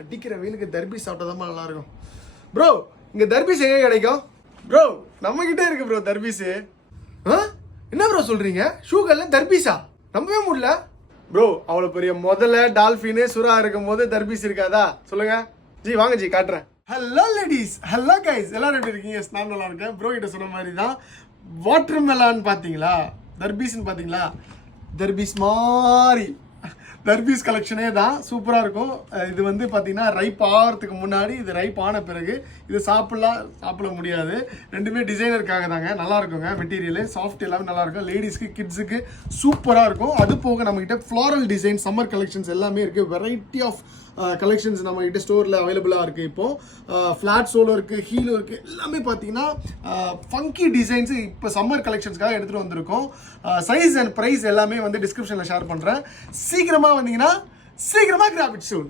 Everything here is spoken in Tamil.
அடிக்கிற வெயிலுக்கு தர்பீஸ் சாப்பிட்டா நல்லா இருக்கும். ப்ரோ இங்க தர்பீஸ் எங்க கிடைக்கும் ப்ரோ? நம்ம கிட்டே இருக்கு ப்ரோ தர்பீஸ். என்ன ப்ரோ சொல்றீங்க? ஷூகல்ல தர்பீஸா? நம்பவே முடியல ப்ரோ. அவ்வளவு பெரிய முதல்ல டால்ஃபின் சுறா இருக்கும் போது தர்பீஸ் இருக்காதா சொல்லுங்க ஜி. வாங்க ஜி காட்டுறேன். ஹலோ லேடிஸ், ஹலோ கைஸ், எல்லாரும் எப்படி இருக்கீங்க? நான் நல்லா இருக்கேன். ப்ரோ கிட்ட சொன்ன மாதிரி தான் வாட்டர் மெலான் பார்த்தீங்களா, தர்பீஸ்ன்னு பார்த்தீங்களா, தர்பீஸ் மாதிரி தர்பீஸ் கலெக்ஷனே தான் சூப்பராக இருக்கும். இது வந்து பார்த்தீங்கன்னா ரைப் ஆகிறதுக்கு முன்னாடி, இது ரைப் ஆன பிறகு இது சாப்பிட முடியாது. ரெண்டுமே டிசைனருக்காக தாங்க. நல்லா இருக்குங்க. மெட்டீரியல் சாஃப்ட் எல்லாமே நல்லா இருக்கும். லேடிஸ்க்கு கிட்ஸுக்கு சூப்பராக இருக்கும். அது போக நம்மகிட்ட ஃப்ளாரல் டிசைன் சம்மர் கலெக்ஷன்ஸ் எல்லாமே இருக்குது. வெரைட்டி ஆஃப் கலெக்ஷன்ஸ் நம்மகிட்ட ஸ்டோரில் அவைலபிளாக இருக்குது. இப்போது ஃப்ளாட் சோலோ இருக்குது, ஹீலோ இருக்குது. எல்லாமே பார்த்தீங்கன்னா ஃபங்கி டிசைன்ஸு இப்போ சம்மர் கலெக்ஷன்ஸ்க்காக எடுத்துகிட்டு வந்திருக்கோம். சைஸ் அண்ட் ப்ரைஸ் எல்லாமே வந்து டிஸ்கிரிப்ஷனில் ஷேர் பண்ணுறேன். சீக்கிரமாக வந்தீங்கன்னா சீக்கிரமாக கிராப் இட் சூன்.